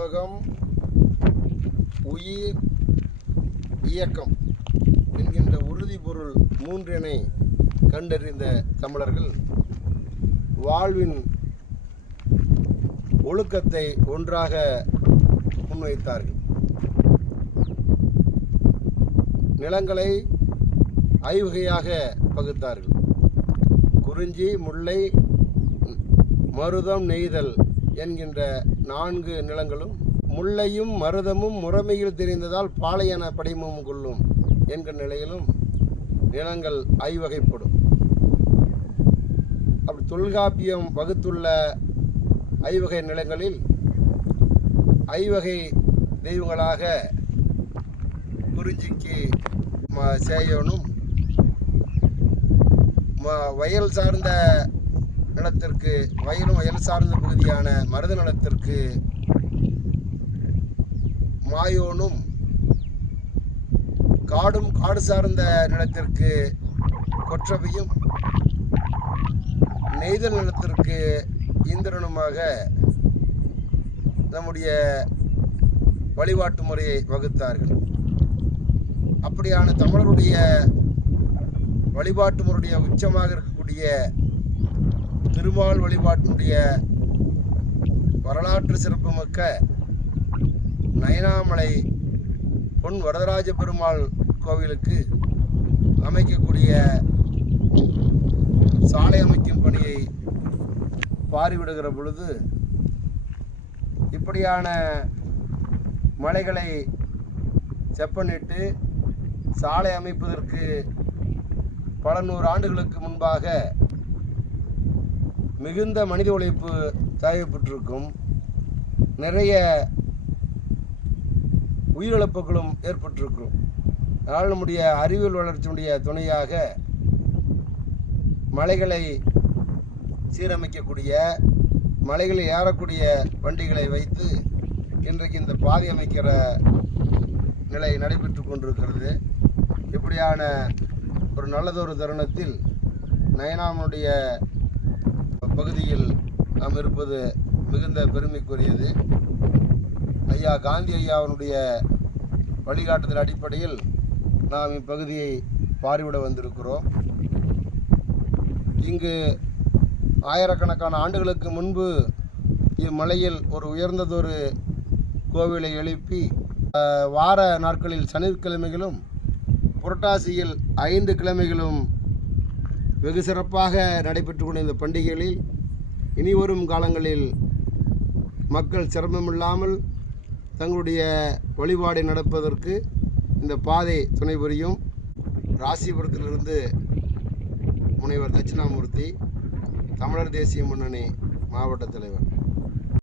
உலகம் உயிர் இயக்கம் என்கின்ற உறுதி பொருள் மூன்றினை கண்டறிந்த தமிழர்கள் வாழ்வின் ஒழுக்கத்தை ஒன்றாக முன்வைத்தார்கள். நிலங்களை ஐவகையாக பகுத்தார்கள். குறிஞ்சி முல்லை மருதம் நெய்தல் என்கின்ற நான்கு நிலங்களும் முல்லையும் மருதமும் முறைமையில் தெரிந்ததால் பாலையன படிமம் கொள்ளும் என்கிற நிலையிலும் நிலங்கள் ஐவகைப்படும். அப்படி தொல்காப்பியம் வகுத்துள்ள ஐவகை நிலங்களில் ஐவகை தெய்வங்களாக குறிஞ்சிக்கு ம- சேயோனும் ம- வயல் சார்ந்த நிலத்திற்கு வயலும் வயல் சார்ந்த பகுதியான மருத நிலத்திற்கு மாயோனும் காடும் காடு சார்ந்த நிலத்திற்கு கொற்றவையும் நெய்தல் நிலத்திற்கு இந்திரனுமாக நம்முடைய வழிபாட்டு முறையை வகுத்தார்கள். அப்படியான தமிழருடைய வழிபாட்டு முறையுடைய உச்சமாக இருக்கக்கூடிய திருமால் வழிபாட்டினுடைய வரலாற்று சிறப்புமிக்க நயனாமலை பொன் வரதராஜ பெருமாள் கோவிலுக்கு அமைக்கக்கூடிய சாலை அமைக்கும் பணியை பாரிவிடுகிற பொழுது இப்படியான மலைகளை செப்பனிட்டு சாலை அமைப்பதற்கு பல நூறு ஆண்டுகளுக்கு முன்பாக மிகுந்த மனித உழைப்பு தேவைப்பட்டிருக்கும் நிறைய உயிரிழப்புகளும் ஏற்பட்டிருக்கும். அதனால் நம்முடைய அறிவியல் வளர்ச்சியுடைய துணையாக மலைகளை சீரமைக்கக்கூடிய மலைகளில் ஏறக்கூடிய வண்டிகளை வைத்து இன்றைக்கு இந்த பாதை அமைக்கிற நிலை நடைபெற்று கொண்டிருக்கிறது. இப்படியான ஒரு நல்லதொரு தருணத்தில் நயனாமனுடைய நாம் இருப்பது மிகுந்த பெருமைக்குரியது. ஐயா காந்தி ஐயாவினுடைய வழிகாட்டுதல் அடிப்படையில் நாம் இப்பகுதியை பாரிவிட வந்திருக்கிறோம். இங்கு ஆயிரக்கணக்கான ஆண்டுகளுக்கு முன்பு இம்மலையில் ஒரு உயர்ந்ததொரு கோவிலை எழுப்பி வார நாட்களில் சனிக்கிழமைகளும் புரட்டாசியில் ஐந்து கிழமைகளும் வெகு சிறப்பாக நடைபெற்று கொண்ட இந்த பண்டிகைகளில் இனி வரும் காலங்களில் மக்கள் சிரமமில்லாமல் தங்களுடைய வழிபாடை நடப்பதற்கு இந்த பாதை துணை புரியும். ராசிபுரத்திலிருந்து முனைவர் தட்சிணாமூர்த்தி தமிழர் தேசிய முன்னணி மாவட்ட தலைவர்.